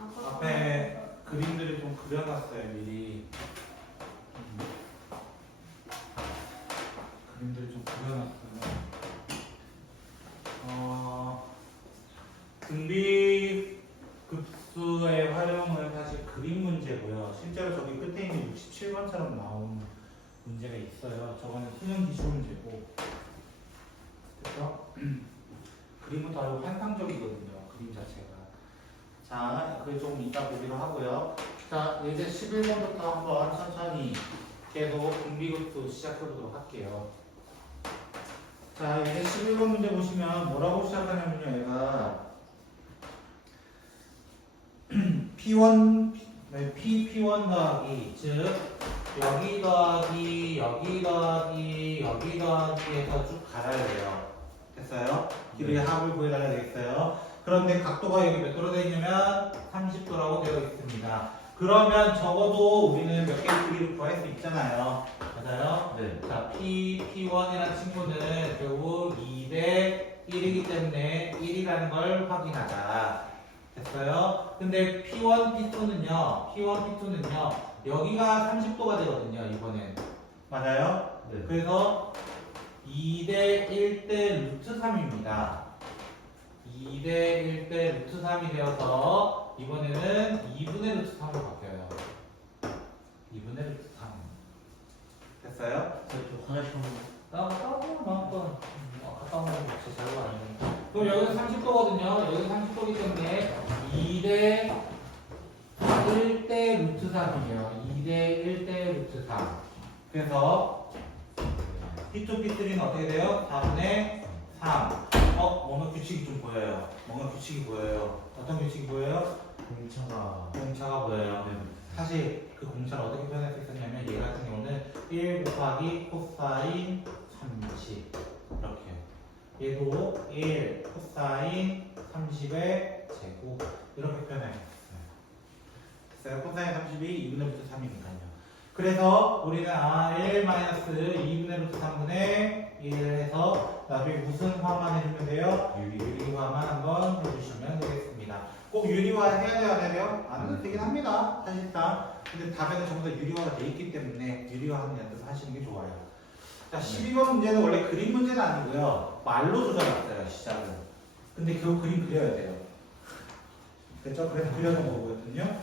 앞에 그림들을 좀 그려놨어요, 미리. 그림들을 좀 그려놨어요. 등비급수의 활용은 사실 그림 문제고요. 실제로 저기 끝에 있는 67번처럼 나온 문제가 있어요. 저거는 수능 기출 문제고. 그래서 그림은 더 환상적이거든요. 그림 자체가. 자, 그걸 조금 이따 보기로 하고요. 자, 이제 11번부터 한번 천천히 계속 등비급수 시작해보도록 할게요. 자, 이제 11번 문제 보시면 뭐라고 시작하냐면요. 얘가 P1, P1 더하기, 즉 여기 더하기, 여기 더하기, 여기 더하기 해서 쭉 갈아야 돼요. 됐어요? 길이의 합을 구해달라 되겠어요. 그런데 각도가 여기 몇 도로 되어 있냐면 30도라고 되어 있습니다. 그러면 적어도 우리는 몇 개의 길이를 구할 수 있잖아요. 맞아요? 네. 자, P1이라는 친구는 결국 2대 1이기 때문에 1이라는 걸 확인하자. 됐어요? 근데 P1, P2는요, 여기가 30도가 되거든요, 이번엔. 맞아요? 네. 그래서 2대 1대 루트 3입니다. 2대 1대 루트 3이 되어서 이번에는 2분의 루트 3으로 바뀌어요. 2분의 루트 3. 됐어요? 저 화장실 한번. 마음껏. 갔다 오면 진짜 잘 가네. 그럼 여기는 30도거든요. 여기는 30도이기 때문에 2대 1대 루트 3이에요. 2대 1대 루트 3. 그래서 P2, P3는 어떻게 돼요? 4분의 3. 뭔가 규칙이 좀 보여요. 뭔가 규칙이 보여요. 어떤 규칙이 보여요? 공차가 보여요. 네. 사실 그 공차를 어떻게 표현할 수 있었냐면 얘 같은 경우는 1 곱하기 코사인 30 이렇게 얘도 1 코사인 30의 제곱 이렇게 표현하겠어요. 됐어요? 코사인 30이 2분의 루트 3이니까요. 그래서 우리는 1 마이너스 2분의 루트 3분의 1 해서 나중에 무슨 화만 해주면 돼요? 유리화만 한번 해주시면 되겠습니다. 꼭 유리화 해야 돼요? 안 해요? 안 해도 되긴 합니다. 사실상. 근데 답에는 전부 다 유리화가 돼 있기 때문에 유리화하는 연습을 하시는 게 좋아요. 자, 12번 문제는 원래 그림 문제는 아니고요. 말로 조져놨어요, 시작은. 근데 그 그림 그려야 돼요. 그렇죠? 그래서 그려놓은 거거든요.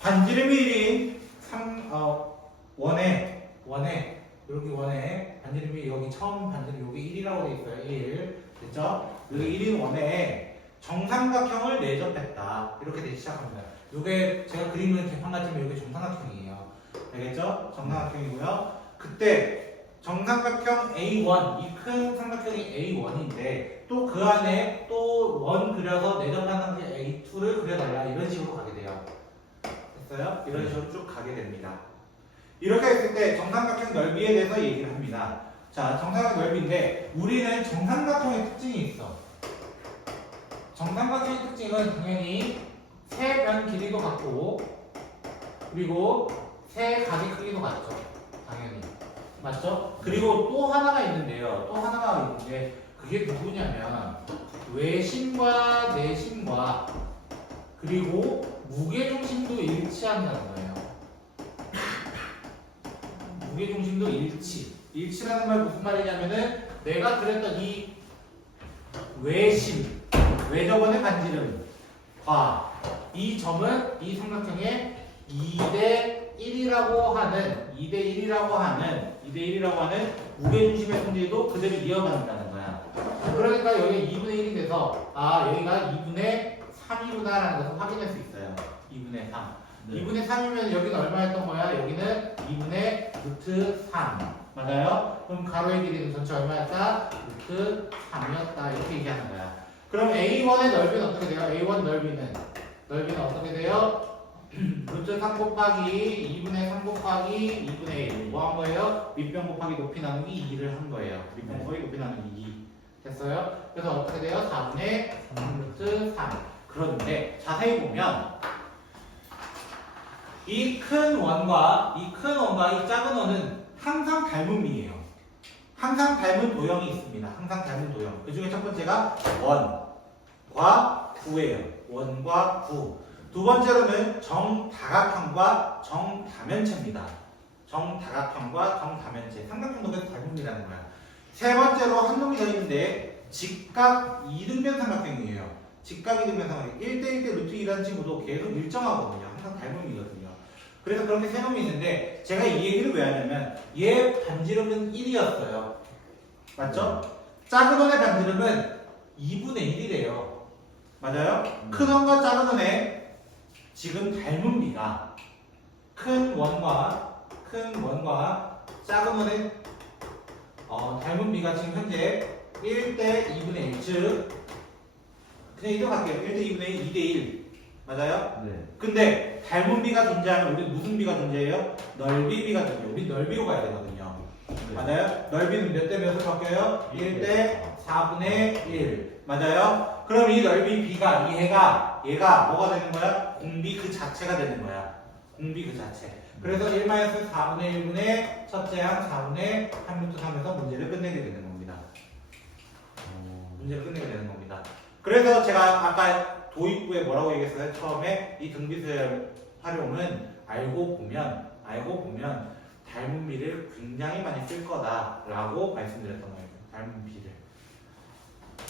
반지름이 1인 원에 이렇게 원에 반지름이 여기 처음 반지름 여기 1이라고 돼 있어요. 1. 됐죠? 여기 1인 원에 정삼각형을 내접했다. 이렇게 돼 시작합니다. 요게 제가 그림은 개판 같지만 이게 정삼각형이에요. 알겠죠? 정삼각형이고요. 그때 정삼각형 A1, 이 큰 삼각형이 A1인데 또 그 안에 또 원 그려서 내접한 상태 A2를 그려달라. 이런 식으로 가게 돼요. 됐어요? 이런 식으로 쭉 가게 됩니다. 이렇게 했을 때 정삼각형 넓이에 대해서 얘기를 합니다. 자, 정삼각형 넓이인데 우리는 정삼각형의 특징이 있어. 정삼각형의 특징은 당연히 세 변 길이도 같고 그리고 세 각의 크기도 같죠. 당연히. 맞죠? 그리고 또 하나가 있는데요. 또 하나가 있는데 그게 누구냐면 외심과 내심과 그리고 무게중심도 일치한다는 거예요. 무게중심도 일치. 일치라는 말 무슨 말이냐면은 내가 그랬던 이 외심, 외접원의 반지름과 이 점은 이 삼각형의 2대 1이라고 하는 무게중심의 성질도 그대로 이어간다는 거야. 그러니까 여기 2분의 1이 돼서 여기가 2분의 3이구나라는 것을 확인할 수 있어요. 2분의 3. 네. 2분의 3이면 여기는 얼마였던 거야? 여기는 2분의 루트 3. 맞아요? 그럼 가로의 길이는 전체 얼마였다? 루트 3이었다. 이렇게 얘기하는 거야. 그럼 A1의 넓이는 어떻게 돼요? A1 넓이는 어떻게 돼요? 루트 3 곱하기 2분의 3 곱하기 2분의 1. 뭐 한 거예요? 밑변 곱하기 높이 나누기 2를 한 거예요. 밑변 곱하기 높이 나누기 2. 됐어요? 그래서 어떻게 돼요? 4분의 3 루트 3. 그런데 자세히 보면 이 큰 원과 이 작은 원은 항상 닮은 미예요. 항상 닮은 도형이 있습니다. 항상 닮은 도형. 그 중에 첫 번째가 원과 9예요. 원과 9. 두 번째로는 정다각형과 정다면체입니다. 정다각형과 정다면체. 삼각형도 계속 닮음이라는 거야. 세 번째로 한 놈이 더 있는데 직각 이등변 삼각형이에요. 직각 이등변 삼각형. 1대1대 루트 2라는 친구도 계속 일정하거든요. 항상 닮음이거든요. 그래서 그렇게 세 놈이 있는데 제가 이 얘기를 왜 하냐면 얘 반지름은 1이었어요. 맞죠? 작은 원의 반지름은 2분의 1이래요. 맞아요? 큰 원과 작은 원의 지금 닮은 비가 큰 원과 작은 원의 닮은 비가 지금 현재 1대 2분의 1, 즉 그냥 이동할게요. 1대 2분의 1, 2대 1 맞아요? 네. 근데 닮은 비가 존재하면 우리 무슨 비가 존재해요? 넓이 비가 존재해요. 우리 넓이로 가야 되거든요. 맞아요? 넓이는 몇 대 몇으로 바뀌어요? 1대 4분의 1 맞아요? 그럼 이 넓이 b가 얘가 뭐가 되는 거야? 공비 그 자체가 되는 거야. 공비 그 자체. 그래서 1-4분의 1분의 첫째 항 4분의 3루트 3에서 문제를 끝내게 되는 겁니다. 문제를 끝내게 되는 겁니다. 그래서 제가 아까 도입부에 뭐라고 얘기했어요? 처음에 이 등비수열 활용은 알고 보면 닮은 비를 굉장히 많이 쓸 거다라고 말씀드렸던 거예요. 닮은 비를.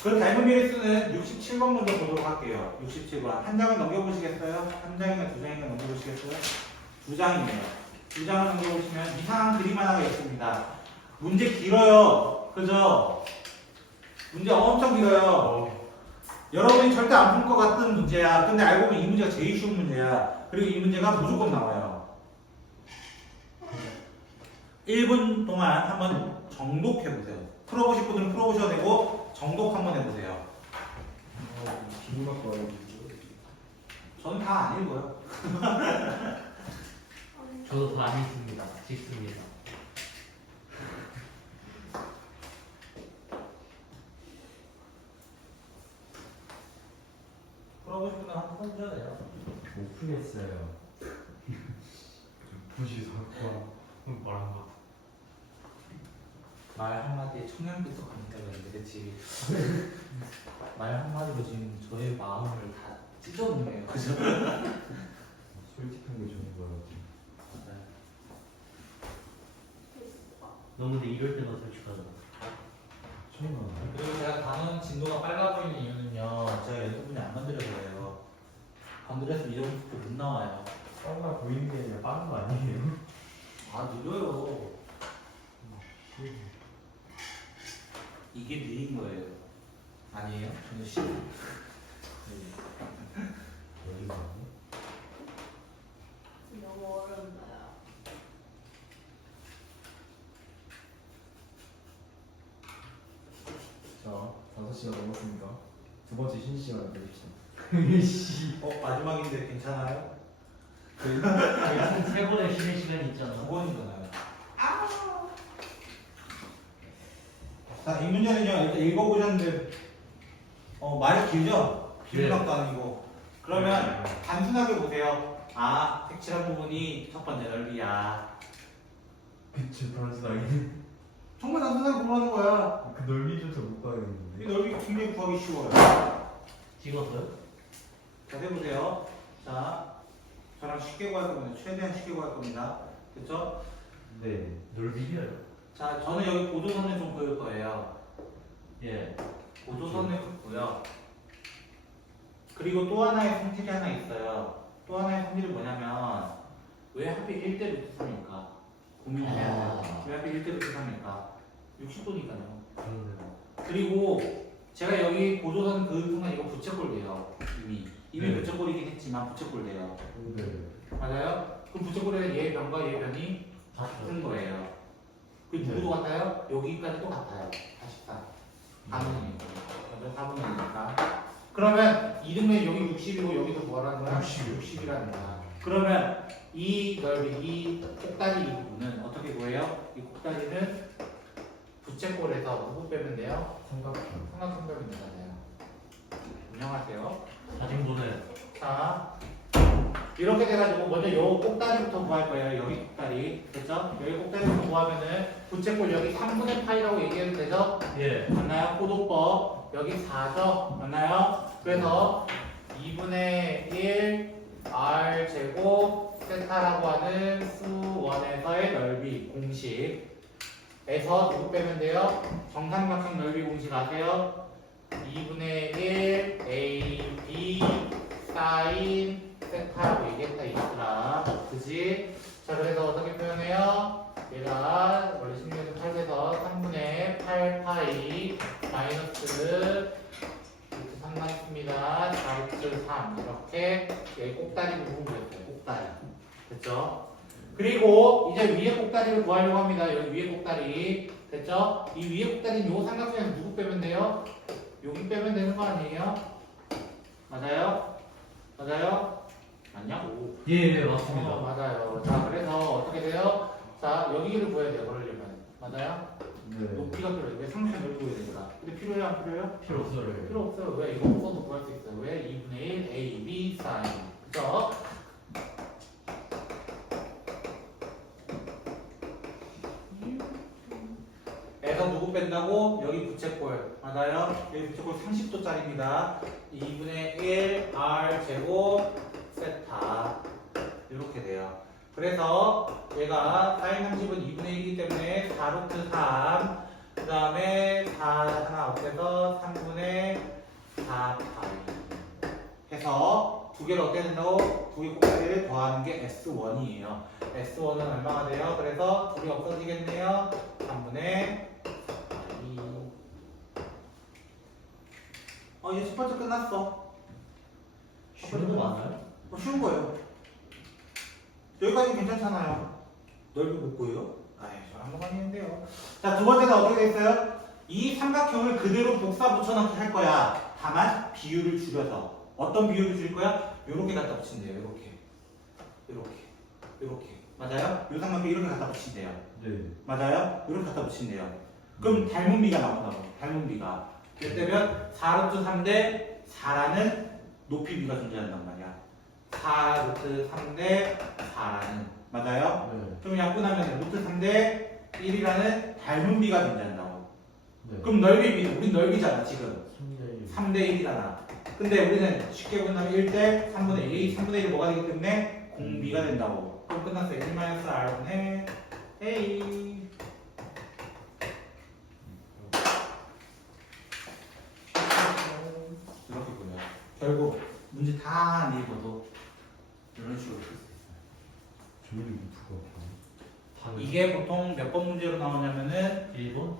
그 닮은 비를 쓰는 67번 문제 보도록 할게요. 67번. 한 장을 넘겨보시겠어요? 한 장이나 두 장이나 넘겨보시겠어요? 두 장이네요. 두 장을 넘겨보시면 이상한 그림 하나가 있습니다. 문제 길어요. 그죠? 문제 엄청 길어요. 여러분이 절대 안 풀 것 같은 문제야. 근데 알고 보면 이 문제가 제일 쉬운 문제야. 그리고 이 문제가 무조건 나와요. 1분 동안 한번 정독해보세요. 풀어보실 분들은 풀어보셔도 되고 정독 한번 해보세요. 기분 나빠요. 저는 다 안 읽어요. 저도 다 안 읽습니다. 찍습니다. 풀어보실 분은 한번 풀어보셔야 돼요. 못 풀겠어요. 부시 사과. 말한 거. 말 한마디에 청량빛도 갑니다. 그런데 그치? 말 한마디로 지금 저의 마음을 다 찢어놓네요. 그죠? 솔직한 게 좋은 거라지. 너 근데 이럴 때가 솔직하다. 처음 알아요. 그리고 제가 단원 진도가 빨라 보이는 이유는요. 제가 연습분이 안 건드려서 그래요. 건드려서 이런 모습도 못 나와요. 빨라 보이는 게 아니라 빠른 거 아니에요? 아 느려요. 이게 느린 거예요. 아니에요? 저는 싫어. 어디가 아니? 너무 어려운데요. 자, 5시간 넘었으니까 두 번째 쉬는 시간을 가집시다. 마지막인데 괜찮아요? 세 번의 쉬는 시간이 두 있잖아. 번이잖아요. 자, 이 문제는요. 일단 읽어보셨는데 말이 길죠? 비문학도 아니고. 그러면 단순하게 보세요. 아, 색칠한 부분이 첫 번째 넓이야. 그쵸, 단순하게. 정말 단순하게 구하는 거야. 그 넓이조차 못 이 가겠는데. 넓이가 굉장히 구하기 쉬워요. 찍었어요? 자, 해보세요. 자, 저랑 쉽게 구할 겁니다. 최대한 쉽게 구할 겁니다. 그쵸? 네. 넓이요? 자, 저는 여기 고조선을 좀 그을 거예요. 예. 고조선을 긋고요. 그리고 또 하나의 성질이 하나 있어요. 또 하나의 성질이 뭐냐면 왜 하필 1대 루트 3일까? 고민을 해야 돼요. 왜 하필 1대 루트 3일까? 60도니까요. 그러네요. 그리고 제가 여기 고조선 그을 순간 이거 부채꼴돼요. 이미 네. 부채꼴이긴 했지만 부채꼴돼요. 네. 맞아요? 그럼 부채꼴에는 얘 변과 얘 변이 같은 거예요. 그 누구도 같아요? 여기까지 또 같아요. 44. 4분의 4분의니까. 그러면 이등변 여기 60이고 여기도 뭐라는 거야? 60이라는 거야. 그러면 이 넓이, 이 꼭다리 이 부분은 어떻게 구해요? 이 꼭다리는 부채꼴에서 누구 빼면 돼요? 삼각형. 삼각형 빼면 되잖아요. 운영하세요. 사진 보내. 자, 이렇게 돼가지고 먼저 요 꼭다리부터 구할 거예요. 여기 꼭다리. 됐죠? 여기 꼭다리부터 구하면은 부채꼴 여기 3분의 파이라고 얘기해도 되죠? 예. 맞나요? 고도법. 여기 4죠? 맞나요? 그래서 2분의 1 제곱 세타라고 하는 수원에서의 넓이 공식에서 누구 빼면 돼요? 정삼각형 넓이 공식 아세요? 2분의 1 a b 사인 세타라고 얘기했다 이거라 그지? 자 그래서 어떻게 표현해요? 얘가 원래 16에서 8에서 3분의 8파이 마이너스 3 나왔습니다. 4루트 3 이렇게 여기 꼭다리 부분 그렸어요. 꼭다리 됐죠? 그리고 이제 위에 꼭다리를 구하려고 합니다. 여기 위에 꼭다리 됐죠? 이 위에 꼭다리는 요 삼각형에서 누구 빼면 돼요? 여기 빼면 되는 거 아니에요? 맞아요? 맞아요? 맞냐고? 예, 맞습니다. 맞아요. 자 그래서 어떻게 돼요? 자 여기를 구해야 돼요. 그러려면 맞아요? 네. 높이가 필요해요. 왜 삼각형 넓이 구해야 되니까? 근데 필요해요? 안 필요해요? 필요 없어요. 필요 없어요. 왜? 이거 없어도 구할 수 있어요. 왜? 2분의 1 a, b, sin. 그죠? 에서 누구 뺀다고? 여기 부채꼴. 맞아요? 여기 부채꼴 30도짜리입니다. 2분의 1 r 제곱 세타. 이렇게 돼요. 그래서 얘가 sin 30은 2분의 1이기 때문에 4루트 3. 그 다음에 4 하나 없애서 3분의 4파이 해서 두 개를 어떻게 된다고? 두 개 꼭다리를 더하는 게 S1이에요. S1은 얼마가 돼요? 그래서 둘이 없어지겠네요. 3분의 4파이 이제 첫 번째 끝났어. 쉬운 거 맞나요? 쉬운 거예요. 여기까지 괜찮잖아요. 넓이 못 구해요? 아이, 저 한번 확인했는데요. 자, 두 번째는 어떻게 돼 있어요? 이 삼각형을 그대로 복사 붙여넣기 할 거야. 다만 비율을 줄여서. 어떤 비율을 줄 거야? 요렇게 갖다 붙인대요. 요렇게. 맞아요? 요 삼각형 이렇게 갖다 붙인대요. 네. 맞아요? 이렇게 갖다 붙인대요. 그럼 닮은 비가 나온다고. 닮은 비가. 예를 들면 4루트 3대 4라는 높이 비가 존재한단 말이야. 4루트 3대 4라는. 맞아요? 네. 그럼 약분하면 루트 3대 1이라는 닮은 비가 존재한다고. 네. 그럼 넓이 비, 우린 넓이잖아 지금. 3대 3대 1이잖아. 근데 우리는 쉽게 본다면 1대 3분의 1. 이 3분의 1이 뭐가 되기 때문에 공비가 된다고. 그럼 끝났어요. 1-r분의 a. 이렇게 보면 결국 문제 다 안 읽어도 이런 식으로 풀 수 있어요. 조율이 누가? 이게 보통 몇 번 문제로 나오냐면은 1번?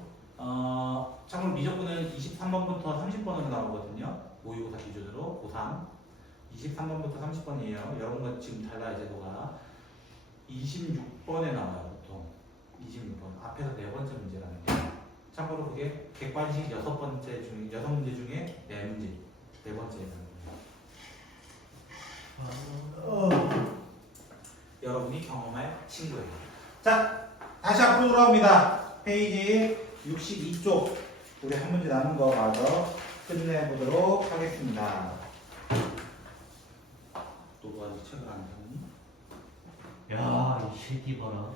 참고로 미적분은 23번부터 30번으로 나오거든요. 모의고사 기준으로 고3 23번부터 30번이에요. 여러분과 지금 달라요 제도가. 26번에 나와요 보통. 26번 앞에서 네 번째 문제라는 게. 참고로 그게 객관식 6문제 중에 4문제 4번째라는 거예요. 여러분이 경험할 친구예요. 자, 다시 앞으로 돌아옵니다. 페이지 62쪽 우리 한 문제 남은 거 마저 끝내보도록 하겠습니다. 또 아직 책을 안 펴니? 야, 이 새끼 봐라.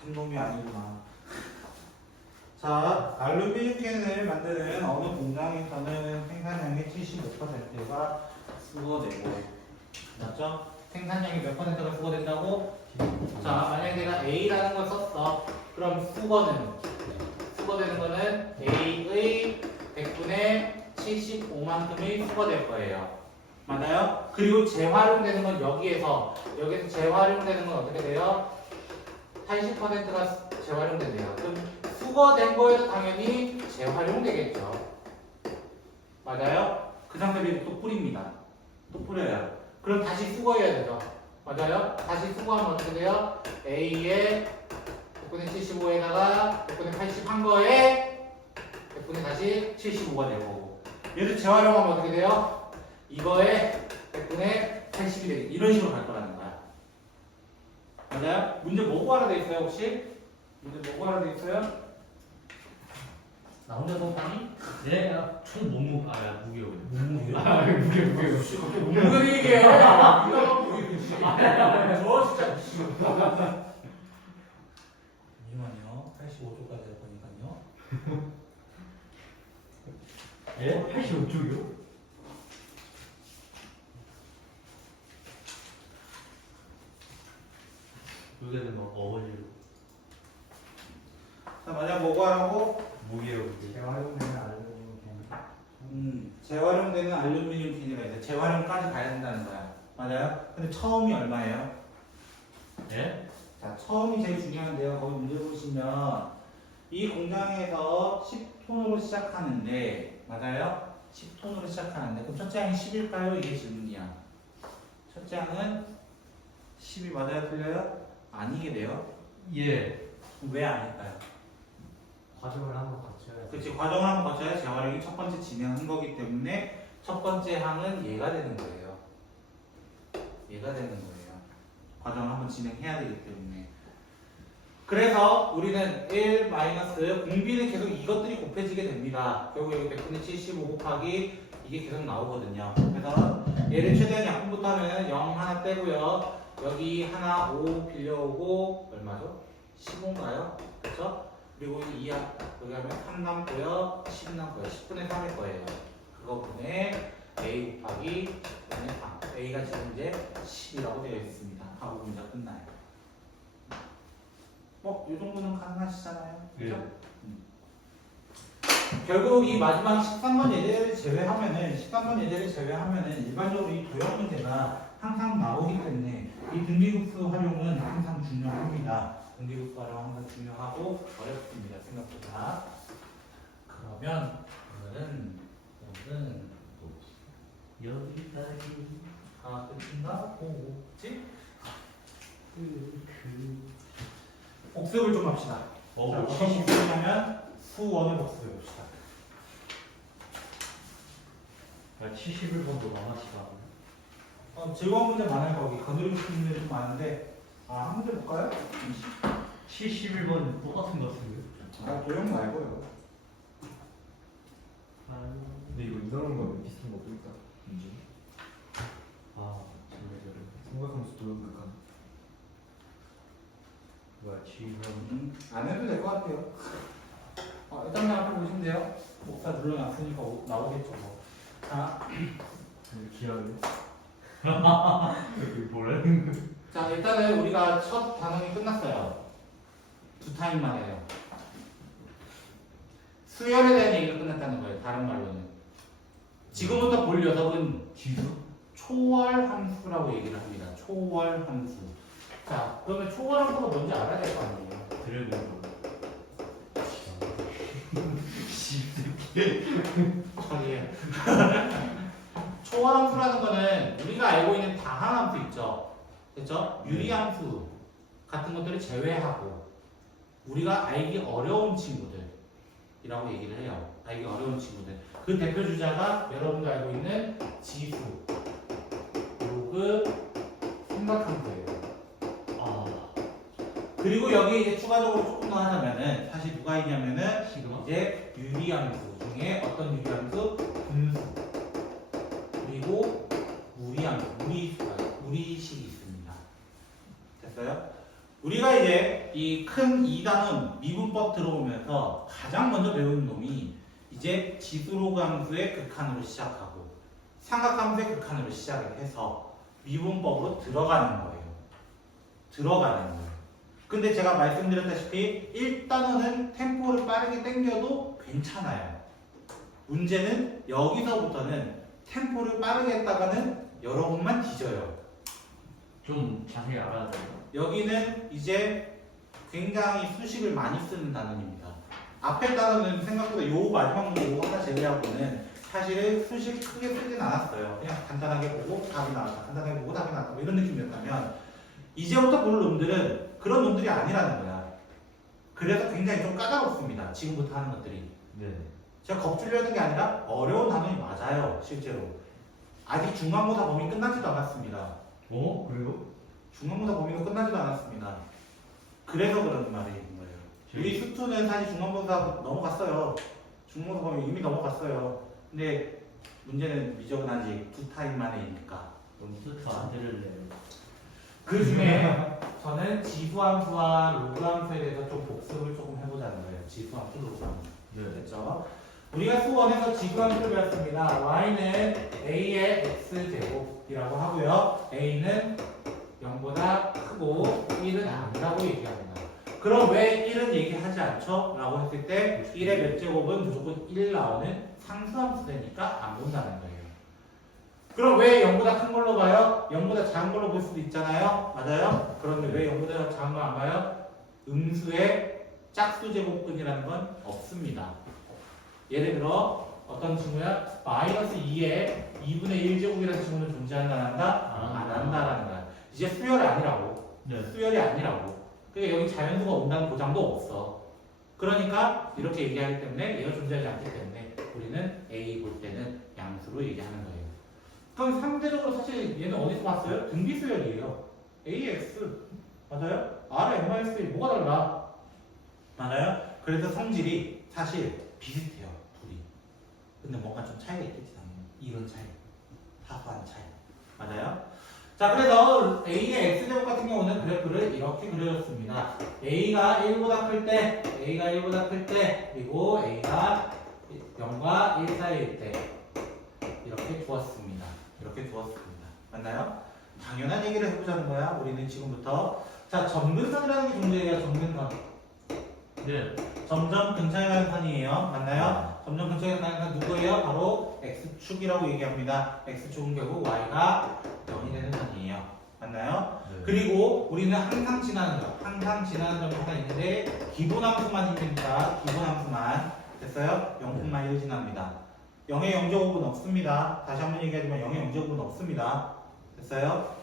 한 놈이 아니구나. 자, 알루미늄캔을 만드는 어느 공장에서는 생산량의 75%가 수거되고, 맞죠? 생산량이 몇 퍼센트가 수거된다고? 자, 만약에 내가 A라는 걸 썼어. 그럼 수거되는 거는 A의 100분의 75만큼이 수거될 거예요. 맞아요? 그리고 재활용되는 건 여기서 재활용되는 건 어떻게 돼요? 80%가 재활용된대요. 그럼 수거된 거에도 당연히 재활용되겠죠. 맞아요? 그 상태로 또 뿌립니다. 또 뿌려요. 그럼 다시 수거해야 되죠. 맞아요? 다시 수거하면 어떻게 돼요? A에 100분의 75에다가 100분의 80 한 거에 100분의 다시 75가 될 거고. 얘를 재활용하면 어떻게 돼요? 이거에 100분의 80이 되게 이런 식으로 갈 거라는 거야. 맞아요? 문제 뭐 구하라 돼 있어요 혹시? 문제 뭐 구하라 돼 있어요? 나 혼자 성공하니? 네, 총 몸무, 무게요. 무게. 무게. 갑자기 뭔 얘기해? 이거 무게지. 저 진짜. 잠시만요. 85초까지 할 거니까요. 예? 85쪽이요? 그게 되면 어거지로 자, 만약 뭐고 하라고? 무게요 무게. 재활용되는 알루미늄 캔. 재활용되는 알루미늄 캔이라 해서 재활용까지 가야 된다는 거야. 맞아요? 근데 처음이 얼마예요? 예? 자, 처음이 제일 중요한데요. 거기 문제 보시면 이 공장에서 10톤으로 시작하는데 맞아요? 10톤으로 시작하는데 그럼 첫째 항이 10일까요? 이게 질문이야. 첫째 항은 10이 맞아요? 틀려요? 아니게 돼요. 예. 왜 아닐까요? 과정을 한번 거쳐야. 그렇지, 과정을 한번 거쳐야 재활용이 첫 번째 진행한 거기 때문에 첫 번째 항은 얘가 되는 거예요. 얘가 되는 거예요. 과정을 한번 진행해야 되기 때문에. 그래서 우리는 1 마이너스 공비는 계속 이것들이 곱해지게 됩니다. 결국 여기 100분의 75 곱하기 이게 계속 나오거든요. 그래서 얘를 최대한 약분부터 하면 0 하나 빼고요. 여기 하나 5 빌려오고 얼마죠? 15인가요? 그렇죠? 그리고 2 여기 하면 3 남고요. 10 남고요. 10분의 3일 거예요. 그거분에 a 곱하기 그다음에 a가 지금 이제 10이라고 되어 있습니다. 하고 문제 끝나요. 이 정도는 가능하시잖아요. 그죠? 결국 이 마지막 13번 예제를 제외하면은 일반적으로 이 도형 문제가 항상 나오기 때문에 이 등비급수 활용은 항상 중요합니다. 등비급수 활용 항상 중요하고 어렵습니다. 생각보다. 그러면 오늘은 여기까지. 끝인가? 뭐지? 복습을 좀 합시다. 자, 어떤 복습이냐면 수원을 복습해 봅시다. 71번도 남았시다. 즐거운 문제 많아요. 거기 거느리고 싶은 문제 좀 많은데 한 문제 볼까요? 71번 똑같은 것 같은데. 도형 말고요. 근데 이거 이러는 거 비슷한 거 보니까 문제. 정말 저런. 삼각함수 도형 극한. 뭐야 지금. 안 해도 될 것 같아요. 일단 그냥 앞에 보시면 돼요. 목사 눌러놨으니까 나오겠죠. 뭐. 자, 기하네. 이게 뭐라는 거야? 자, 일단은 우리가 첫 단원이 끝났어요. 두 타임만 해요. 수열에 대한 얘기가 끝났다는 거예요. 다른 말로는. 지금부터 볼 녀석은 지수? 초월 함수라고 얘기를 합니다. 초월 함수. 자, 그러면 초월 함수가 뭔지 알아야 될 거 아니에요. 드래곤. 처리해. 초월 함수라는 거는 우리가 알고 있는 다항함수 있죠. 그렇죠? 유리함수 같은 것들을 제외하고 우리가 알기 어려운 친구들이라고 얘기를 해요. 알기 어려운 친구들. 그 대표 주자가 여러분도 알고 있는 지수, 로그, 삼각함수예요. 그리고 여기 이제 추가적으로 조금 더 하자면은 사실 누가 있냐면은 시그마? 이제 유리함수 중에 어떤 유리함수? 분수 그리고 무리함수, 무리식이 있습니다. 됐어요? 우리가 이제 이 큰 2단원 미분법 들어오면서 가장 먼저 배우는 놈이 이제 지수로그 함수의 극한으로 시작하고 삼각함수의 극한으로 시작을 해서 미분법으로 들어가는 거예요. 근데 제가 말씀드렸다시피 1단원은 템포를 빠르게 당겨도 괜찮아요. 문제는 여기서부터는 템포를 빠르게 했다가는 여러분만 뒤져요. 좀 자세히 알아야 돼요. 여기는 이제 굉장히 수식을 많이 쓰는 단원입니다. 앞에 단원은 생각보다 요 마지막 문제 요 하나 제외하고는 사실은 수식 크게 쓰진 않았어요. 그냥 간단하게 보고 답이 나왔다. 간단하게 보고 답이 나왔다. 뭐 이런 느낌이었다면 이제부터 볼 놈들은 그런 놈들이 아니라는 거야. 그래서 굉장히 좀 까다롭습니다. 지금부터 하는 것들이. 네. 제가 겁주려는 게 아니라 어려운 단원이 맞아요. 실제로. 아직 중간고사 범위 끝나지도 않았습니다. 그래요? 중간고사 범위가 끝나지도 않았습니다. 그래서 그런 말이 있는 거예요. 우리 수투는 사실 중간고사 넘어갔어요. 중간고사 범위 이미 넘어갔어요. 근데 문제는 미적은 아직 두 타임 만에이니까. 너무 스트 안 들을래요. 그 중에 저는 지수함수와 로그함수에 대해서 좀 복습을 조금 해보자는 거예요. 지수함수, 로그함수. 네. 됐죠? 우리가 수원에서 지수함수를 배웠습니다. y는 a의 x제곱이라고 하고요. a는 0보다 크고 1은 아니라고 얘기합니다. 그럼 왜 1은 얘기하지 않죠? 라고 했을 때 1의 몇 제곱은 무조건 1 나오는 상수함수 되니까 안 본다는 거예요. 그럼 왜 0보다 큰 걸로 봐요? 0보다 작은 걸로 볼 수도 있잖아요. 맞아요? 그런데 왜 0보다 작은 걸 안 봐요? 음수의 짝수 제곱근이라는 건 없습니다. 예를 들어 어떤 친구야? 마이너스 2에 2분의 1 제곱이라는 친구는 존재한다 안 한다? 안 한다라는 거야. 이제 수열이 아니라고. 네. 수열이 아니라고. 그러니까 여기 자연수가 온다는 보장도 없어. 그러니까 이렇게 얘기하기 때문에 얘가 존재하지 않기 때문에 우리는 A 볼 때는 양수로 얘기하는 거예요. 그럼 상대적으로 사실 얘는 어디서 봤어요? 등비수열이에요. AX. 맞아요? R의 M-1 뭐가 달라? 맞아요? 그래서 성질이 사실 비슷해요. 둘이. 근데 뭔가 좀 차이가 있겠지 당연히. 이런 차이. 사소한 차이. 맞아요? 자, 그래서 A의 X제곱 같은 경우는 그래프를 이렇게 그려줬습니다. A가 1보다 클 때, 그리고 A가 0과 1 사이일 때 이렇게 두었습니다. 맞나요? 당연한 얘기를 해보자는 거야. 우리는 지금부터. 자, 점근선이라는 게 존재해요. 점근선. 네. 점점 근처에 가는 선이에요. 맞나요? 점점 근처에 가는 선 누구예요? 바로 X축이라고 얘기합니다. X축은 결국 Y가 0이 되는 선이에요. 맞나요? 네. 그리고 우리는 항상 지나는 점이 하나 있는데 기본함수만 있습니다. 기본함수만. 됐어요? 0,1 지납니다. 0의 0제곱은 없습니다. 다시 한번 얘기하지만 0의 0제곱은 없습니다. 됐어요?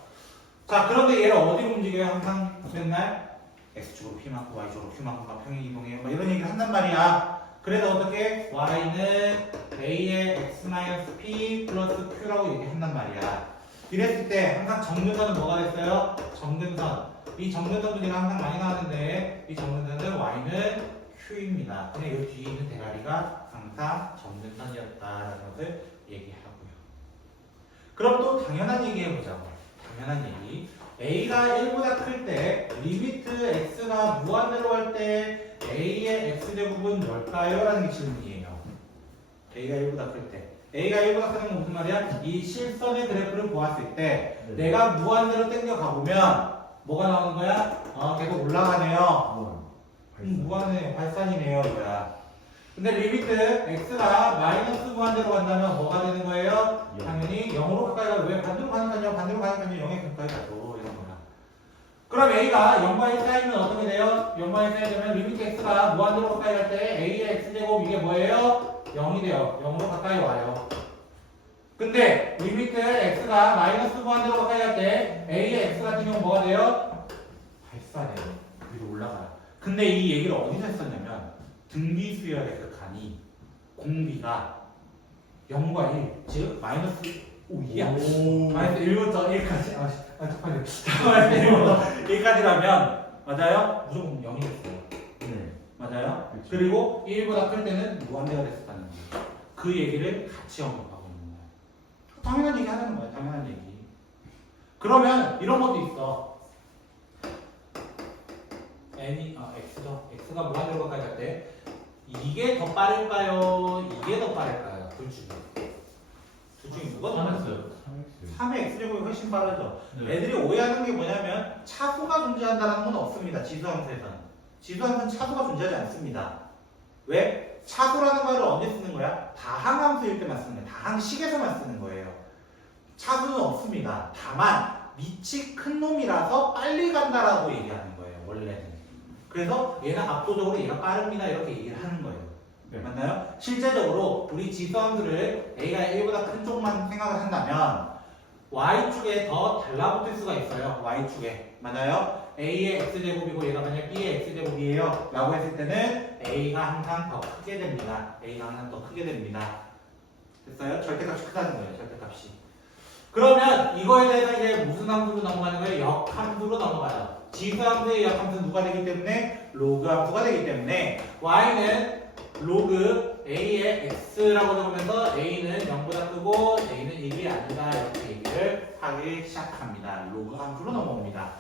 자, 그런데 얘를 어디로 움직여요? 항상 맨날 X축으로 P만큼 Y축으로 Q만큼과 평행 이동해요. 막 이런 얘기를 한단 말이야. 그래서 어떻게? Y는 A의 X-P 플러스 Q라고 얘기한단 말이야. 이랬을 때 항상 정근선은 뭐가 됐어요? 정근선. 이 정근선 문제가 항상 많이 나왔는데 이 정근선은 Y는 Q입니다. 근데 이 뒤에 있는 대가리가 항상 정근선이었다라는 것을 얘기하고요. 그럼 또 당연한 얘기 해보자고. 당연한 얘기. A가 1보다 클 때 리미트 X가 무한대로 갈 때 A의 X제곱은 뭘까요? 라는 게 질문이에요. A가 1보다 클 때. A가 1보다 크는 건 무슨 말이야? 이 실선의 그래프를 보았을 때 네. 내가 무한대로 당겨 가보면 뭐가 나오는 거야? 계속 올라가네요. 무한의 발산이네요, 이거야. 근데 리미트 x가 마이너스 무한대로 간다면 뭐가 되는 거예요? 영. 당연히 0으로 가까이 가요. 왜 반대로 가니까요? 반대로 가니까요. 0에 가까이 가고 이런 거야. 그럼 a가 0과 1 사이면 어떻게 돼요? 0과 1 사이 되면 리미트 x가 무한대로 가까이 갈 때 a의 x제곱 이게 뭐예요? 0이 돼요. 0으로 가까이 와요. 근데 리미트 x가 마이너스 무한대로 가까이 갈 때 a의 x 같은 경우 뭐가 돼요? 발산해요. 위로 올라가요. 근데 이 얘기를 어디서 했었냐면 등비수열의 그 간이 공비가 0과 1, 즉 마이너스 5이야. 마이너스 1부터 1까지. 잠깐만요. 마이너스 1부터 1까지라면 맞아요? 무조건 0이 됐어요. 네. 맞아요? 그렇죠. 그리고 1보다 클 때는 무한대가 됐었다는 거예요. 그 얘기를 같이 언급하고 있는 거예요. 당연한 얘기 하는 거예요. 당연한 얘기. 그러면 이런 것도 있어. X가 무한대로 가까이 갈 때 이게 더 빠를까요? 이게 더 빠를까요? 둘 중에. 둘 중에 누가 더 빠르어요? 3의 X제곱이 훨씬 빠르죠. 네. 애들이 오해하는 게 뭐냐면 차수가 존재한다는 건 없습니다. 지수함수에서는. 지수함수는 차수가 존재하지 않습니다. 왜? 차수라는 말을 언제 쓰는 거야? 다항함수일 때만 쓰는 거예요. 다항식에서만 쓰는 거예요. 차수는 없습니다. 다만 밑이 큰 놈이라서 빨리 간다라고 얘기하는 거예요. 원래는. 그래서 얘는 압도적으로 얘가 빠릅니다. 이렇게 얘기를 하는 거예요. 네. 맞나요? 실제적으로 우리 지수함수를 A가 1보다 큰 쪽만 생각을 한다면 Y축에 더 달라붙을 수가 있어요. Y축에. 맞아요? A의 X제곱이고 얘가 만약 B의 X제곱이에요. 라고 했을 때는 A가 항상 더 크게 됩니다. A가 항상 더 크게 됩니다. 됐어요? 절대값이 크다는 거예요. 절대값이. 그러면 이거에 대해서 이제 무슨 함수로 넘어가는 거예요? 역함수로 넘어가요. 지수함수의 역함수는 누가 되기 때문에? 로그 함수가 되기 때문에 Y는 로그 A의 X라고 적으면서 A는 0보다 크고 A는 1이 아니다. 이렇게 얘기를 하기 시작합니다. 로그 함수로 넘어옵니다.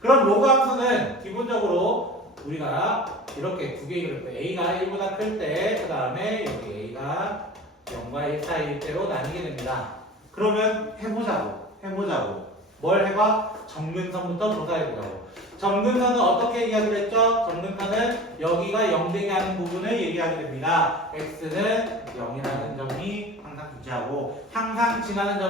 그럼 로그 함수는 기본적으로 우리가 이렇게 두 개의 그래프 A가 1보다 클 때 그 다음에 여기 A가 0과 1 사이일 때로 나뉘게 됩니다. 그러면 해보자고. 뭘 해봐? 점근선부터 조사해보자고. 점근선은 어떻게 얘기하기로 했죠? 점근선은 여기가 0 되게 하는 부분을 얘기하게 됩니다. x는 0이라는 점이 항상 존재하고 항상 지나는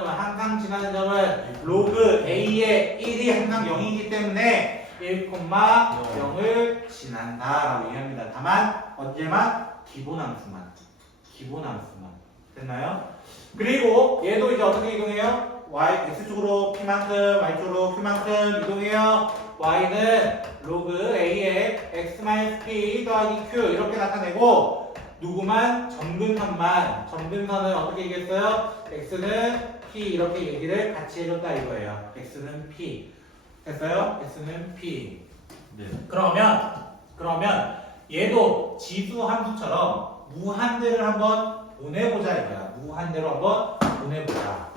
점은 로그 a의 1이 항상 0이기 때문에 1,0을 지난다라고 얘기합니다. 다만 언제만? 기본함수만. 됐나요? 그리고 얘도 이제 어떻게 이동해요? y x쪽으로 p만큼, y쪽으로 q만큼 이동해요. y는 로그 a의 x-p 더하기 q 이렇게 나타내고 누구만? 점근선은 어떻게 얘기했어요? x는 p 이렇게 얘기를 같이 해줬다 이거예요. x는 p 됐어요? x는 p. 네. 그러면 얘도 지수 함수처럼 무한대를 한번 보내보자 이거야. 무한대로 한번 보내보자.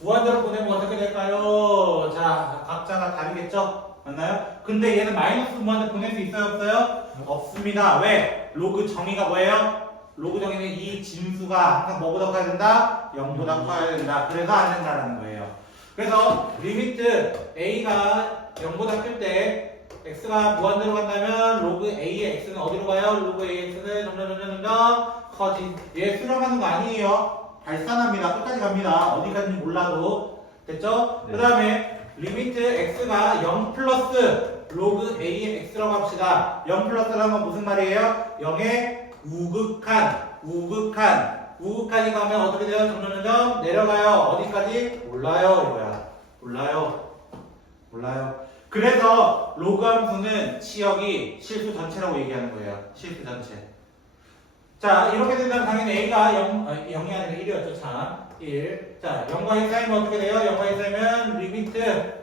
무한대로 보내면 어떻게 될까요? 자, 각자가 다르겠죠? 맞나요? 근데 얘는 마이너스 무한대 보낼 수 있어요? 없어요? 없습니다. 왜? 로그 정의가 뭐예요? 로그 정의는 이 진수가 항상 뭐보다 커야 된다? 0보다 커야 된다. 그래서 안 된다라는 거예요. 그래서 리미트 a가 0보다 클 때 x가 무한대로 간다면 로그 a의 x는 어디로 가요? 로그 a의 x는 점점 커진. 얘 수렴하는 거 아니에요. 발산합니다. 끝까지 갑니다. 어디까지는 몰라도. 됐죠? 네. 그 다음에 리미트 x가 0 플러스 로그 a의 x라고 합시다. 0 플러스라는 건 무슨 말이에요? 0의 우극한이 가면 어떻게 돼요? 점점 내려가요. 어디까지? 몰라요. 이거야. 몰라요. 그래서 로그 함수는 치역이 실수 전체라고 얘기하는 거예요. 실수 전체. 자, 이렇게 된다면 당연히 a가 0이 아니라 1이었죠. 참. 1. 자, 0과 1 사이면 어떻게 돼요? 0과 1 사이면 리미트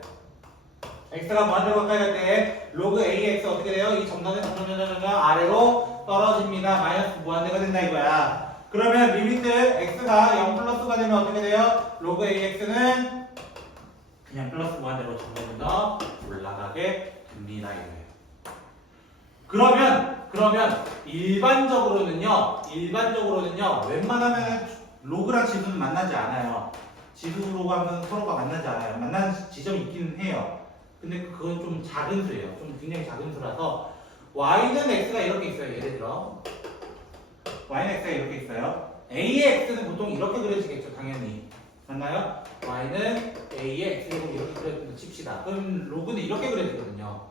x가 무한대로 가까이 갈 때 로그 ax 어떻게 돼요? 이 점선은 점점 아래로 떨어집니다. 마이너스 무한대가 된다 이거야. 그러면 리미트 x가 0 플러스가 되면 어떻게 돼요? 로그 ax는 그냥 플러스 무한대로 점점 더 올라가게 됩니다 이거예요. 그러면 일반적으로는요 웬만하면 로그랑 지수는 만나지 않아요. 지수 로그 하면 서로가 만나지 않아요. 만나는 지점이 있기는 해요. 근데 그건 좀 작은 수예요. 좀 굉장히 작은 수라서 y는 x가 이렇게 있어요. 예를 들어 y는 x가 이렇게 있어요. a의 x는 보통 이렇게 그려지겠죠. 당연히. 맞나요? y는 a의 x제곱 이렇게 그려진다 칩시다. 그럼 로그는 이렇게 그려지거든요.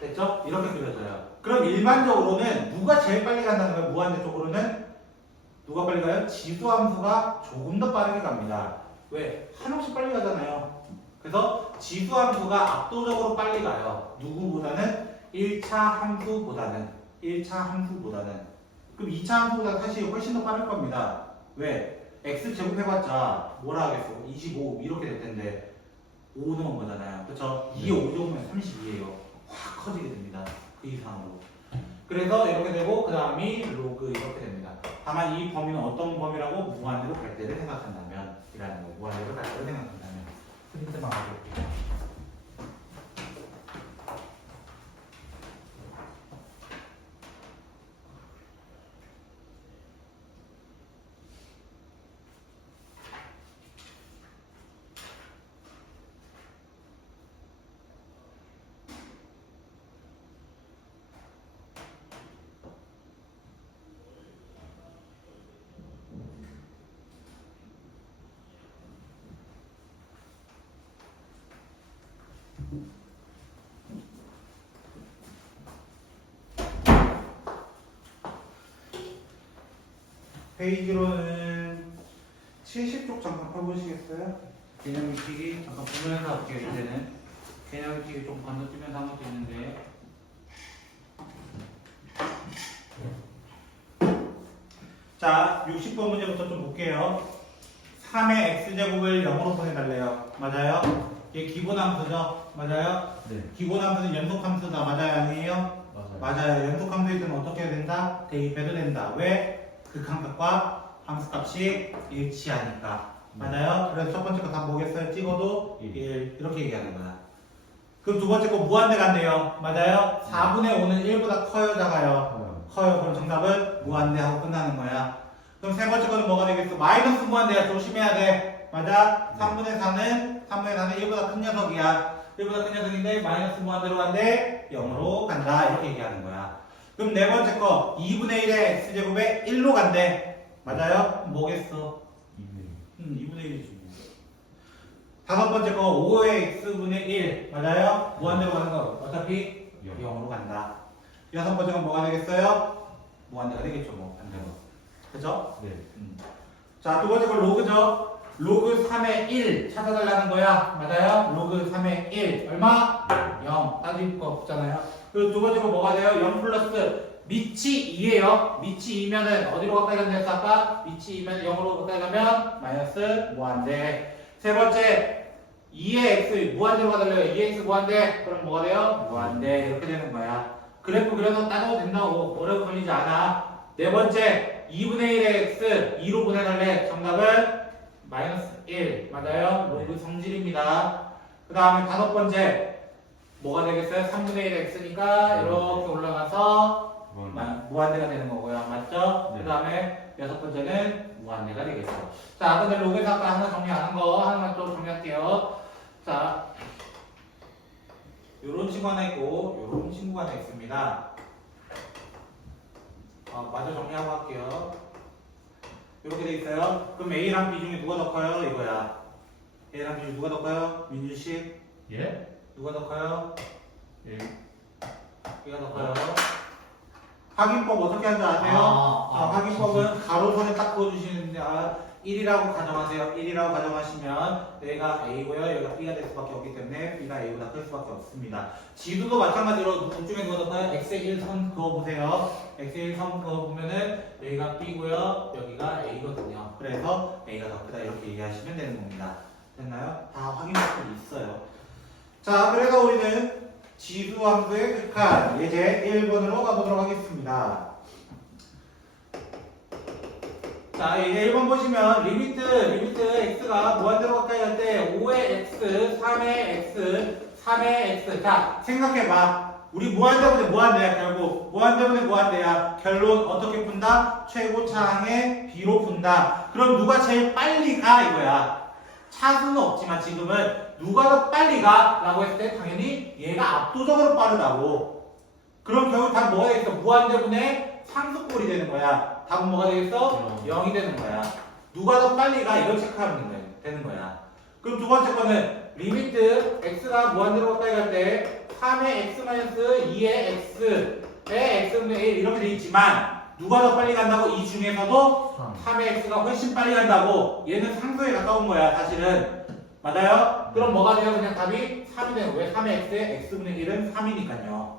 됐죠? 이렇게 그려져요. 그럼 일반적으로는 누가 제일 빨리 간다는 거예요? 무한대 쪽으로는 누가 빨리 가요? 지수함수가 조금 더 빠르게 갑니다. 왜? 한없이 빨리 가잖아요. 그래서 지수함수가 압도적으로 빨리 가요. 누구보다는 1차 함수보다는. 그럼 2차 함수보다 사실 훨씬 더 빠를 겁니다. 왜? x 제곱해봤자 뭐라 하겠어? 25 이렇게 될 텐데 5 넣은 거잖아요. 그쵸? 2에 5 적으면 32예요. 확 커지게 됩니다. 그 이상으로. 그래서 이렇게 되고 그 다음이 로그 이렇게 됩니다. 다만 이 범위는 어떤 범위라고? 무한대로 갈 때를 생각한다면 이라는 거. 무한대로 갈 때를 생각한다면 프린트만 하고 올게요. 페이지로는 70쪽 잠깐 펴보시겠어요? 개념 익히기 잠깐 보면서 할게요. 이제는 개념 익히기 좀 건너뛰면서 한 것도 있는데 자 60번 문제부터 좀 볼게요. 3의 x제곱을 0으로 보내달래요. 맞아요? 이게 기본함수죠? 맞아요? 네. 기본함수는 연속함수다. 맞아요? 아니에요? 맞아요. 연속함수일 때는 어떻게 해야 된다? 대입해도 된다. 왜? 극한값과 함수값이 일치하니까. 맞아요? 그래서 첫 번째 거 답 뭐겠어요? 찍어도 1 이렇게 얘기하는 거야. 그럼 두 번째 거 무한대 간대요. 맞아요? 4분의 5는 1보다 커요? 작아요? 커요. 그럼 정답은 무한대 하고 끝나는 거야. 그럼 세 번째 거는 뭐가 되겠어? 마이너스 무한대야. 조심해야 돼. 맞아? 3분의 4는 1보다 큰 녀석이야. 1보다 큰 녀석인데 마이너스 무한대로 간대 0으로 간다 이렇게 얘기하는 거야. 그럼 네 번째 거 2분의 1의 x제곱에 1로 간대. 맞아요? 뭐겠어? 2분의 1이지. 다섯 번째 거 5의 x분의 1 맞아요? 무한대로 가는 거 어차피 0으로 간다. 여섯 번째 건 뭐가 되겠어요? 무한대가 되겠죠 뭐 반대로. 그죠? 네. 자, 두 번째 건 로그죠? 로그 3의 1 찾아달라는 거야. 맞아요? 로그 3의 1 얼마? 0 따질 거 없잖아요. 그리고 두 번째 거 뭐가 돼요? 0 플러스 밑이 2예요. 밑이 2면은 어디로 가까이 간다 했어 아까? 밑이 2면 0으로 가까이 가면 마이너스 무한대. 세 번째 2의 x 무한대로 가달래요. 2의 x 무한대 그럼 뭐가 돼요? 무한대 이렇게 되는 거야. 그래프 그려서 따져도 된다고 어려워 걸리지 않아. 네 번째 2분의 1의 x 2로 보내달래. 정답은 마이너스 1 맞아요? 로그 성질입니다. 그 다음에 다섯 번째 뭐가 되겠어요? 3분의 1의 x니까 이렇게 올라가서 무한대가 되는 거고요. 맞죠? 네. 그 다음에 여섯 번째는 무한대가 되겠죠. 자, 근데 로그에서 아까 하나 정리하는 거 하나만 또 정리할게요. 자, 요런 친구 하나 있고 요런 친구가 하나 있습니다. 마저 정리하고 할게요. 이렇게 돼 있어요. 그럼 A랑 B 중에 누가 더 커요? 이거야. A랑 B 중에 누가 더 커요? 민주씨? 예? 누가 더 커요? 예. B가 더 커요. 확인법 어떻게 하는지 아세요? 아, 확인법은 가로선에 딱 그어주시는데 1이라고 가정하세요. 1이라고 가정하시면 여기가 A고요. 여기가 B가 될 수밖에 없기 때문에 B가 A보다 클 수밖에 없습니다. 지수도 마찬가지로 둘 중에 누가 더 커요? X의 1선 그어보세요. X의 1선 그어보면은 여기가 B고요. 여기가 A거든요. 그래서 A가 더 크다 이렇게 얘기하시면 되는 겁니다. 됐나요? 다 확인법이 있어요. 자, 그래서 우리는 지수 함수의 극한 예제 1번으로 가보도록 하겠습니다. 자, 이제 1번 보시면 리미트 x가 무한대로 가까이 갈 때 5의 x, 3의 x, 3의 x. 자, 생각해봐. 우리 무한대분의 무한대야 결국. 무한대분의 무한대야. 결론 어떻게 푼다? 최고차항의 b로 푼다. 그럼 누가 제일 빨리 가 이거야. 차수는 없지만 지금은 누가 더 빨리 가? 라고 했을 때 당연히 얘가 압도적으로 빠르다고. 그럼 결국 답 뭐가 되겠어? 무한대분의 상수꼴이 되는 거야. 답은 뭐가 되겠어? 0이 되는 거야. 누가 더 빨리 가? 이걸 체크하면 되는 거야. 그럼 두 번째 거는 리미트 x가 무한대로 가까이 갈 때 3의 x-2의 x의 x분의 1 이렇게 돼 있지만 누가 더 빨리 간다고? 이 중에서도 3의 x가 훨씬 빨리 간다고. 얘는 상수에 가까운 거야 사실은. 맞아요? 그럼 뭐가 돼요? 그냥 답이 3이 되는 거예요. 3의 x의 x분의 1은 3이니까요.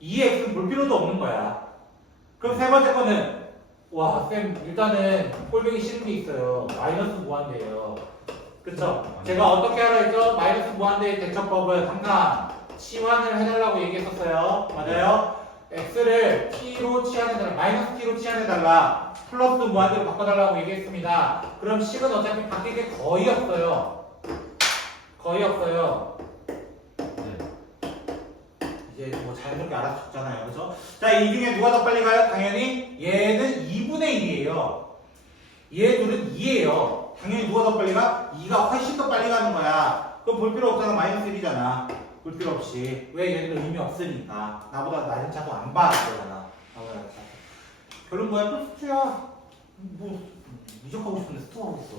2의 x는 볼 필요도 없는 거야. 그럼 세 번째 거는 와, 쌤 일단은 꼴보기 싫은 게 있어요. 마이너스 무한대예요. 그쵸? 제가 어떻게 하라 했죠? 마이너스 무한대의 대처법은 항상 치환을 해달라고 얘기했었어요. 맞아요? x를 t로 치환해달라, 마이너스 t로 치환해달라, 플러스 무한대로 바꿔달라고 얘기했습니다. 그럼 식은 어차피 바뀔 게 거의 없어요. 거의 없어요. 이제 뭐 자연스럽게 알아서 적잖아요. 그죠? 자, 이 중에 누가 더 빨리 가요? 당연히 얘는 2분의 1이에요. 얘 둘은 2예요. 당연히 누가 더 빨리 가? 2가 훨씬 더 빨리 가는 거야. 그럼 볼 필요 없잖아. 마이너스 1이잖아. 볼 필요 없이. 왜 얘는 의미 없으니까. 나보다 낮은 차도 안 봐. 그러잖아. 나보다 낮은 차. 결론 뭐야? 또 스투야. 뭐 미적하고 싶은데 스투하고 있어.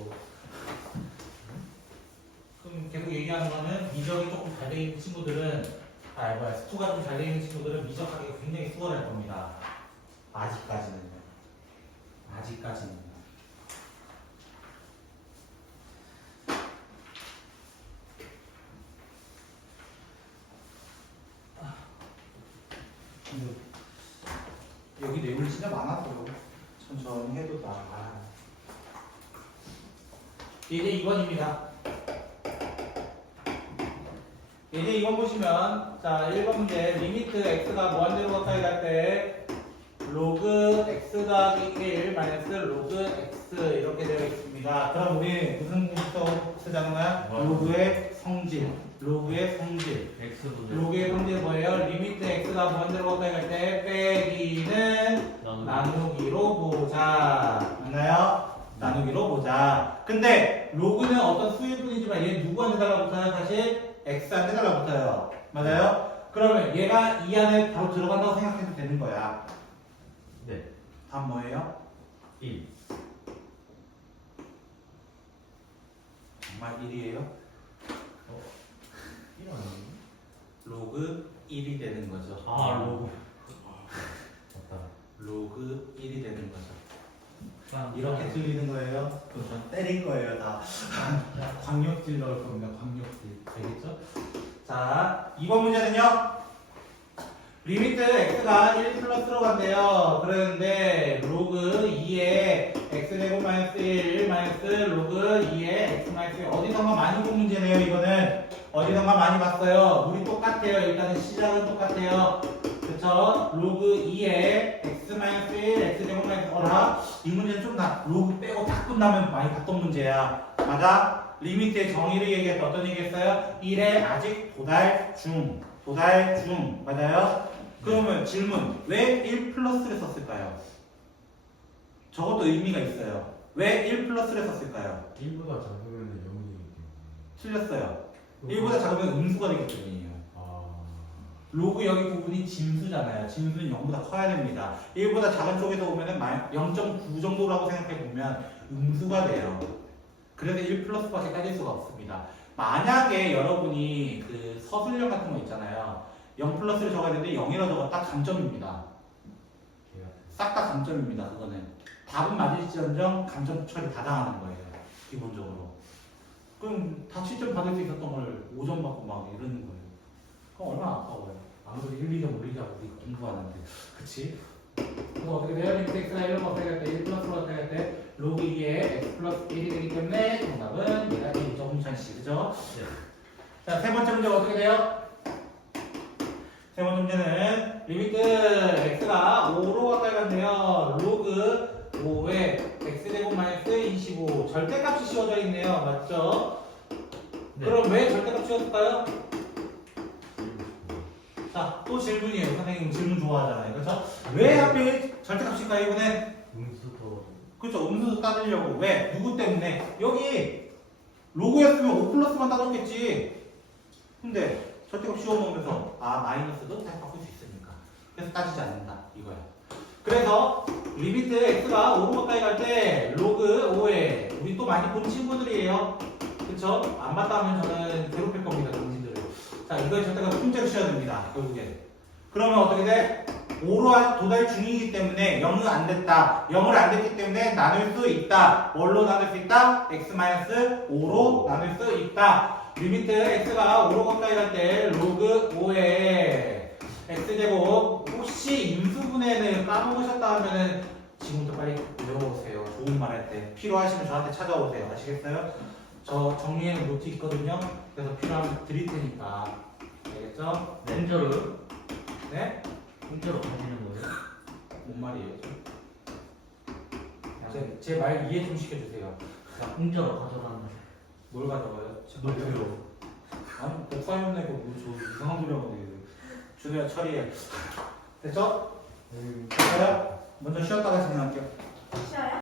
그럼 계속 얘기하는 거는 미적이 조금 잘 돼 있는 친구들은 스투가 좀 잘 돼 있는 친구들은 미적하기가 굉장히 수월할 겁니다. 아직까지는요. 아직까지는. 여기 내용이 진짜 많았어요. 천천히 해도 나아. 이제 2번입니다. 이제 2번 보시면 자 1번 문제 리미트 x가 무한대로 가까이 갈 때 로그 x 더하기 1 마이너스 로그 x 이렇게 되어 있습니다. 그럼 우리 무슨 공식도 쓰자는 거야? 로그의 성질. 로그의 성질. 로그의 성질 뭐예요? 리미트 x가 무한대로 가까이 갈 때 빼기는 나누기로 보자. 맞나요? 나누기로 보자. 근데 로그는 어떤 수일뿐이지만 얘 누구한테 달라붙어요? 사실 x한테 달라붙어요. 맞아요? 그러면 얘가 이 안에 바로 들어간다고 생각해도 되는 거야. 네. 답 뭐예요? 1. 정말 1이에요? 1 아니에요? 로그 1이 되는 거죠. 아, 로고. 맞다. 로그 1이 되는 거죠. 아, 이렇게 들리는 거예요? 그럼 전 때릴 거예요, 다. 광역질 넣을 겁니다, 광역질. 알겠죠? 자, 2번 문제는요. 리미트 x가 1 플러스로 간대요. 그러는데 로그 2의 x제곱 마이너스 1 마이너스 로그 2의 x 마이너스 1 어디선가 많이 본 문제네요. 이거는 어디선가 많이 봤어요. 우리 똑같아요. 일단은 시작은 똑같아요. 그쵸? 로그 2의 x 마이너스 1 x제곱 마이너스 어라 이 문제는 좀 로그 빼고 딱 끝나면 많이 봤던 문제야. 맞아? 리미트의 정의를 얘기했어. 어떤 얘기했어요? 1에 아직 도달 중 맞아요? 그러면 질문 왜 1 플러스를 썼을까요? 저것도 의미가 있어요. 왜 1 플러스를 썼을까요? 1보다 작으면 0이기 틀렸어요. 1보다 작으면 음수가 되기 때문이에요. 아. 로그 여기 부분이 진수잖아요. 진수는 0보다 커야 됩니다. 1보다 작은 쪽에서 보면은 0.9 정도라고 생각해 보면 음수가 돼요. 그래서 1 플러스밖에 따질 수가 없습니다. 만약에 여러분이 그 서술형 같은 거 있잖아요. 0 플러스를 적어야 되는데 0이라 적었다 감점입니다. 싹 다 감점입니다. 그거는 답은 맞을지언정 감점 처리 다 당하는 거예요. 기본적으로. 그럼 다 7점 받을 수 있었던 걸 5점 받고 막 이러는 거예요. 그럼 얼마나 아까워요. 아무래도 1, 2점 올리자고 우리가 공부하는데. 그치? 그래서 어떻게 돼요? 리미트 x가 1로 바뀌게 때 1 플러스로 바뀌게 때 로그 2에 x 플러스 1이 되기 때문에 정답은 얘가 1이죠. 홍찬씨. 그죠? 네. 자, 세 번째 문제가 어떻게 돼요? 세 번째 문제는 리미트 x가 5로 가까이 간대요. 로그 5에 x제곱 마이너스 25 절대값이 씌워져 있네요. 맞죠? 네. 그럼 왜 절대값 씌웠을까요? 자, 또 질문이에요. 선생님 질문 좋아하잖아요. 그렇죠? 왜 하필 절대값일까요? 이번엔 음수도. 그렇죠. 음수 따지려고. 왜? 누구 때문에? 여기 로그였으면 5 플러스만 따졌겠지. 근데 절대값 씌워놓으면서 마이너스도 다시 바꿀 수 있으니까. 그래서 따지지 않는다. 이거야. 그래서 리미트 x가 5로 가까이 갈 때 로그 5에 우리 또 많이 본 친구들이에요. 그쵸? 안 봤다 하면 저는 괴롭힐 겁니다. 당신들을. 자, 이거에 절대값 통째로 씌워야 됩니다. 결국에. 그러면 어떻게 돼? 5로 도달 중이기 때문에 0은 안 됐다. 0을 안 됐기 때문에 나눌 수 있다. 뭘로 나눌 수 있다? x-5로 나눌 수 있다. 리미트 x가 5로 가까이 갈 때 로그 5에 x제곱 혹시 임수분해는 까먹으셨다 하면은 지금부터 빨리 외워오세요. 좋은 말 할 때 필요하시면 저한테 찾아오세요. 아시겠어요? 저 정리해놓은 노트 있거든요. 그래서 필요하면 드릴 테니까 알겠죠? 공짜로. 네? 공짜로 가지는 거예요? 뭔 말이에요? 제 말 이해 좀 시켜주세요. 자, 공짜로 가져가는 뭘 가져가요? 노트요. 아니 복사해온 애가 뭐저 이상한 소리 하고 있는데 준호야 처리해. 됐죠? 됐어요? 먼저 쉬었다가 진행할게요. 쉬어요?